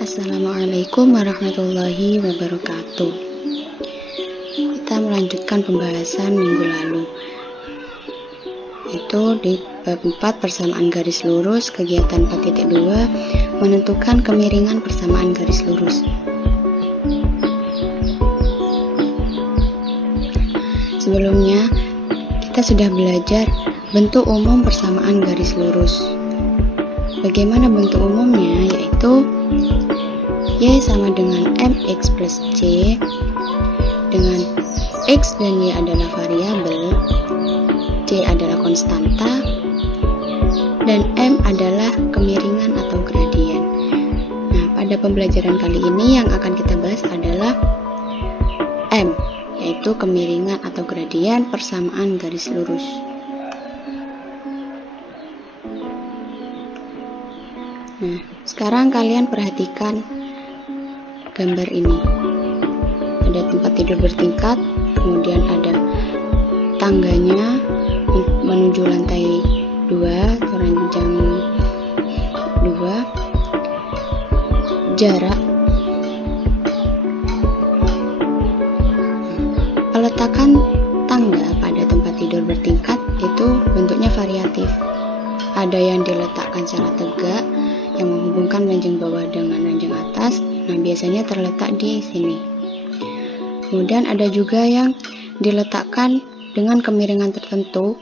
Assalamualaikum warahmatullahi wabarakatuh. Kita melanjutkan pembahasan minggu lalu, yaitu di bab 4 persamaan garis lurus, kegiatan 4.2 menentukan kemiringan persamaan garis lurus. Sebelumnya kita sudah belajar bentuk umum persamaan garis lurus. Bagaimana bentuk umumnya? Yaitu Y sama dengan MX plus C, dengan X dan Y adalah variabel, C adalah konstanta, dan M adalah kemiringan atau gradien. Nah, pada pembelajaran kali ini yang akan kita bahas adalah M, yaitu kemiringan atau gradien persamaan garis lurus. Nah, sekarang kalian perhatikan gambar ini. Ada tempat tidur bertingkat, kemudian ada tangganya menuju lantai 2 atau ranjang 2. Jarak, peletakan tangga pada tempat tidur bertingkat itu bentuknya variatif. Ada yang diletakkan secara tegak yang menghubungkan ranjang bawah dengan ranjang atas. Nah, biasanya terletak di sini. Kemudian ada juga yang diletakkan dengan kemiringan tertentu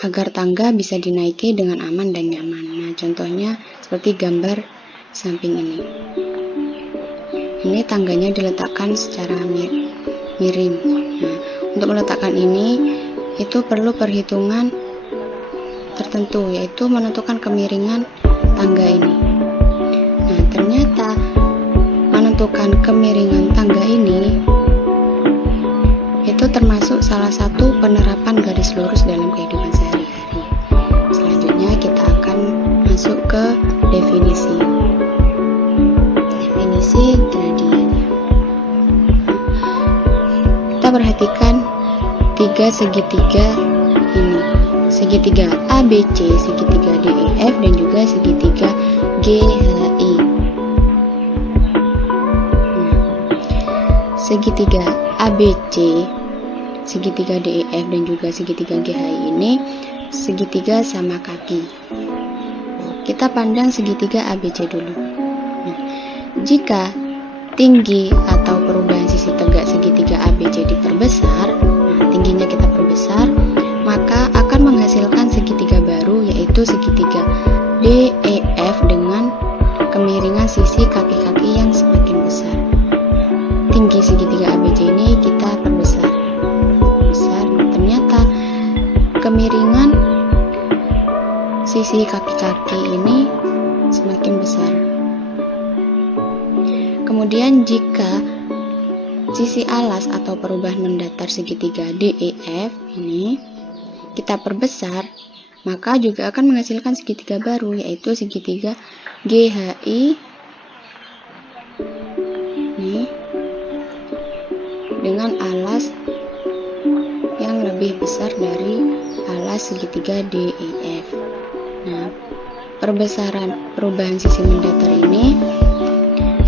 agar tangga bisa dinaiki dengan aman dan nyaman. Nah, contohnya seperti gambar samping ini. Ini tangganya diletakkan secara miring. Nah, untuk meletakkan ini itu perlu perhitungan tertentu, yaitu menentukan kemiringan tangga ini. Nah, ternyata menentukan kemiringan tangga ini itu termasuk salah satu penerapan garis lurus dalam kehidupan sehari-hari. Selanjutnya kita akan masuk ke definisi gradien. Kita perhatikan tiga segitiga ini, segitiga ABC, segitiga DEF, dan juga segitiga GHI. Segitiga ABC, segitiga DEF, dan juga segitiga GHI ini segitiga sama kaki. Kita pandang segitiga ABC dulu. Nah, jika tinggi atau perubahan sisi tegak segitiga ABC diperbesar, nah, tingginya kita perbesar, maka akan menghasilkan segitiga baru, yaitu segitiga DEF dengan kemiringan sisi kaki-kaki yang semakin besar. Tinggi segitiga ABC ini kita perbesar. Ternyata kemiringan sisi kaki-kaki ini semakin besar. Kemudian jika sisi alas atau perubahan mendatar segitiga DEF ini kita perbesar, maka juga akan menghasilkan segitiga baru, yaitu segitiga GHI ini dengan alas yang lebih besar dari alas segitiga DEF. Nah, perubahan sisi mendatar ini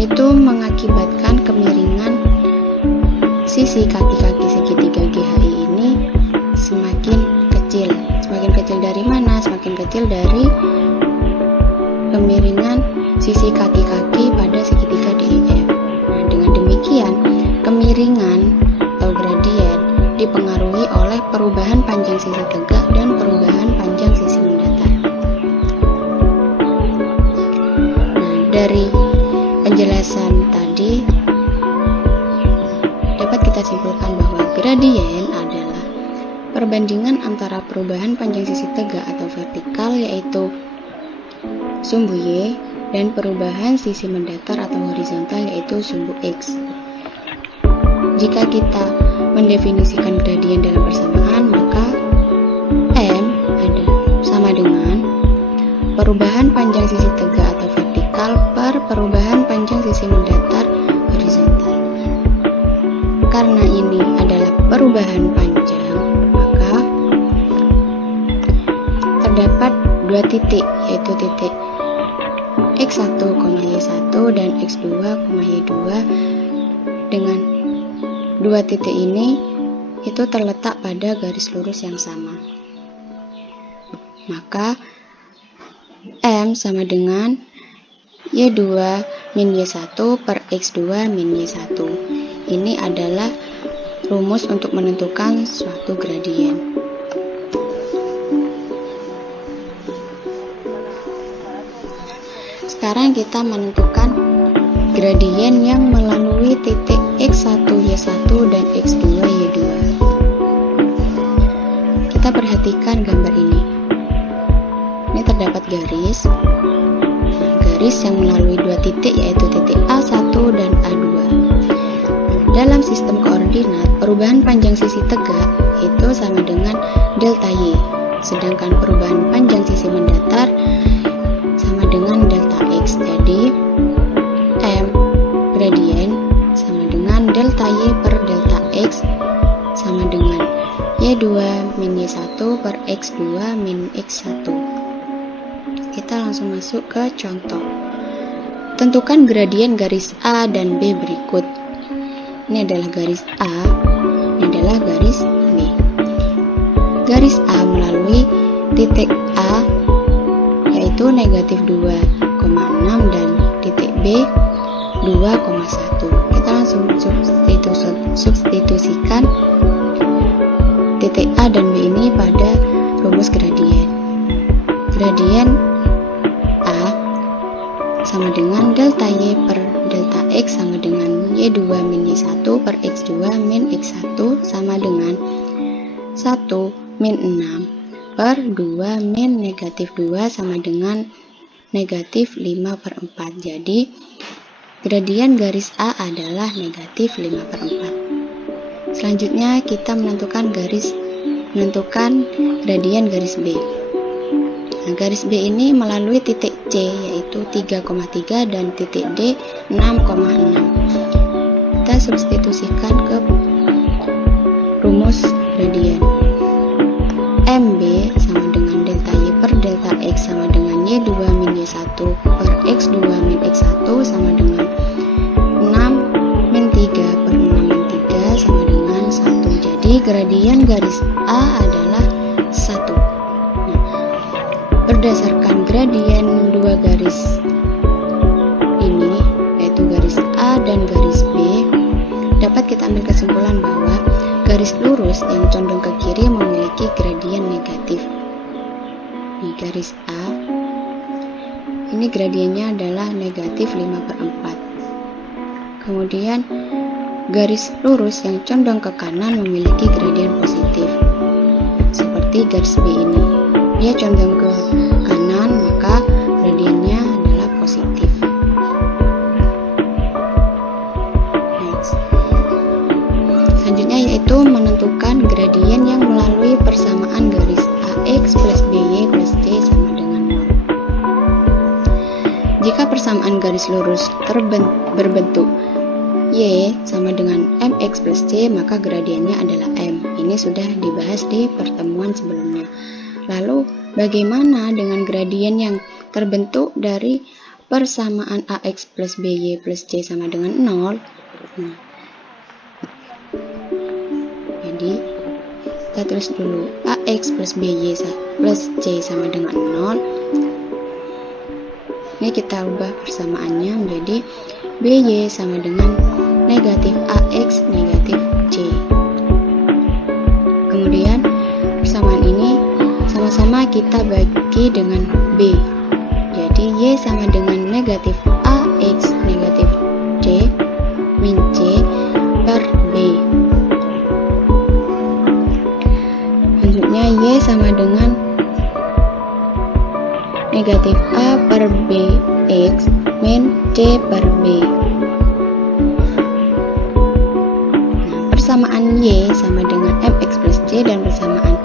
itu mengakibatkan kemiringan sisi kaki-kaki segitiga GHI ini semakin kecil. Semakin kecil dari mana? Semakin kecil dari kemiringan sisi kaki-kaki pada segitiga DEF. Nah, dengan demikian, kemiringan atau gradien dipengaruhi oleh perubahan panjang sisi tegak dan perubahan panjang sisi mendatar. Nah, dari penjelasan tadi dapat kita simpulkan bahwa gradien adalah perbandingan antara perubahan panjang sisi tegak atau vertikal, yaitu sumbu Y, dan perubahan sisi mendatar atau horizontal, yaitu sumbu X. Jika kita mendefinisikan gradien dalam persamaan, maka M ada sama dengan perubahan panjang sisi tegak atau vertikal per perubahan panjang sisi mendatar horizontal. Karena ini adalah perubahan panjang, maka terdapat dua titik, yaitu titik X1, Y1 dan X2, Y2 dengan dua titik ini itu terletak pada garis lurus yang sama. Maka M sama dengan Y2 min Y1 per X2 min Y1. Ini adalah rumus untuk menentukan suatu gradien. Sekarang kita menentukan gradien yang melalui titik X1, Y1 dan X2, Y2. Kita perhatikan gambar ini. Ini terdapat garis. Garis yang melalui dua titik yaitu titik A1 dan A2. Dalam sistem koordinat, perubahan panjang sisi tegak itu sama dengan delta Y. Sedangkan perubahan panjang sisi mendatar sama dengan delta X. Jadi M gradien sama dengan delta Y per delta X sama dengan Y2 min Y1 per X2 min X1. Kita langsung masuk ke contoh. Tentukan gradien garis A dan B berikut. Ini adalah garis A, ini adalah garis B. Garis A melalui titik A yaitu negatif 2,6 dan titik B 2,1. Kita langsung substitusikan titik A dan B ini pada rumus gradien. Gradien A sama dengan delta Y per delta X sama dengan Y2 min Y1 per X2 min X1 sama dengan 1 min 6 per 2 min negatif 2 sama dengan negatif 5 per 4. Jadi gradien garis A adalah negatif 5 per 4. Selanjutnya kita menentukan gradien garis B. Nah, garis B ini melalui titik C yaitu 3,3 dan titik D 6,6. Kita substitusikan ke rumus gradien. MB sama dengan delta Y per delta X sama dengan Y2 min Y1 per X2 min X1 sama dengan 6 min 3 per 6 min 3 sama dengan 1. Jadi gradien garis A adalah 1. Berdasarkan gradien dua garis ini, yaitu garis A dan garis B, dapat kita ambil kesimpulan bahwa garis lurus yang condong ke kiri memiliki gradien negatif. Di garis A, ini gradiennya adalah negatif 5 per 4. Kemudian, garis lurus yang condong ke kanan memiliki gradien positif. Seperti garis B ini. Dia condong ke kanan, maka gradiennya adalah positif. Next. Selanjutnya yaitu menentukan gradien yang melalui persamaan garis AX plus BY plus C sama dengan 0. Jika persamaan garis lurus berbentuk Y sama dengan MX plus C, maka gradiennya adalah M. Ini sudah dibahas di pertemuan sebelumnya. Lalu, bagaimana dengan gradien yang terbentuk dari persamaan AX plus BY plus C sama dengan 0? Nah, jadi, kita tulis dulu AX plus BY plus C sama dengan 0. Ini kita ubah persamaannya menjadi BY sama dengan negatif AX negatif C. Kemudian, persamaan ini sama-sama kita bagi dengan B. Jadi Y sama dengan negatif AX negatif C min C per B. Selanjutnya Y sama dengan negatif A per BX min C per B. Nah, persamaan Y sama dengan MX plus C dan persamaan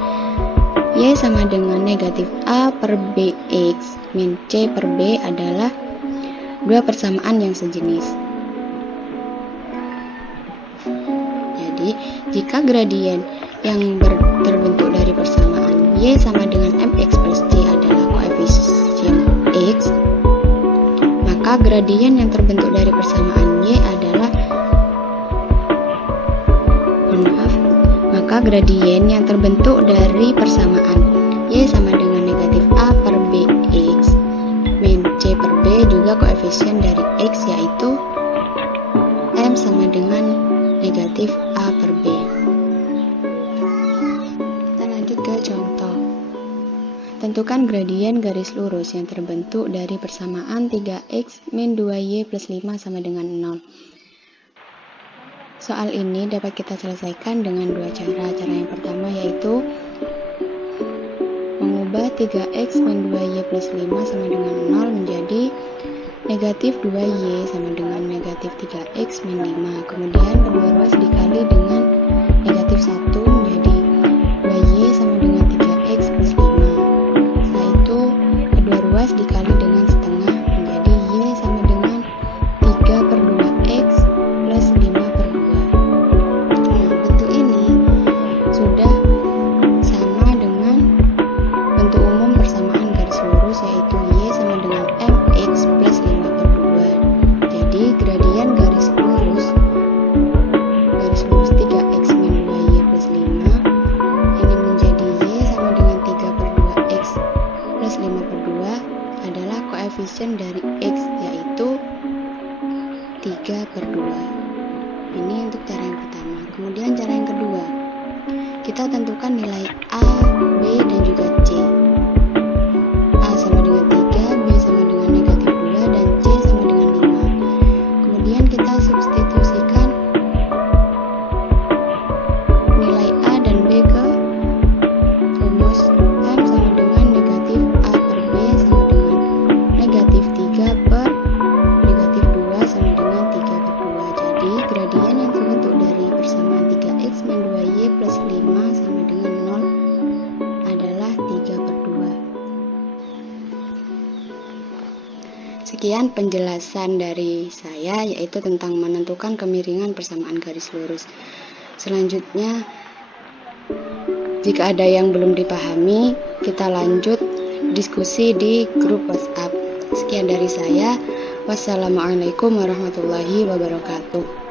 Y sama dengan negatif A per BX min C per B adalah dua persamaan yang sejenis. Jadi, jika gradien yang terbentuk dari persamaan Y sama dengan MX plus C adalah koefisien X, gradien yang terbentuk dari persamaan Y adalah maka gradien yang terbentuk dari persamaan Y sama dengan negatif A per BX min C per B juga koefisien dari X, yaitu M sama dengan negatif A per B. Kita lanjut ke contoh. Tentukan gradien garis lurus yang terbentuk dari persamaan 3x min 2y plus 5 sama dengan 0. Soal ini dapat kita selesaikan dengan dua cara. Cara yang pertama yaitu mengubah 3x min 2y plus 5 sama dengan 0 menjadi negatif 2y sama dengan negatif 3x min 5. Kemudian kedua ruas dikali dengan negatif 1 menjadi 2y sama dengan 3x plus 5. Setelah itu kedua ruas dikali dengan setengah menjadi y sama dengan 3 per 2x plus 5 per 2. Nah, bentuk ini sudah sama dengan bentuk umum persamaan garis lurus, yaitu y sama dengan mx plus 5 per 2. Jadi gradien garis lurus 3x min 2y plus 5 ini menjadi y sama dengan 3 per 2x plus 5 per 2 adalah koefisien dari x, yaitu 3 per 2. Ini untuk cara yang pertama. Kemudian cara yang kedua, kita tentukan nilai A, B, dan juga C. A sama dengan 3, B sama dengan negatif 2, dan C sama dengan 5. Kemudian kita substitusikan nilai A dan B ke rumus M sama dengan negatif A per B sama dengan negatif 3 per negatif 2 sama dengan 3 per 2. Jadi gradien yang terbentuk dari persamaan 3x min 2y plus 5 sama dengan 0 adalah 3 per 2. Sekian penjelasan dari saya, yaitu tentang menentukan kemiringan persamaan garis lurus. Selanjutnya, jika ada yang belum dipahami, kita lanjut diskusi di grup WhatsApp. Sekian dari saya. Wassalamualaikum warahmatullahi wabarakatuh.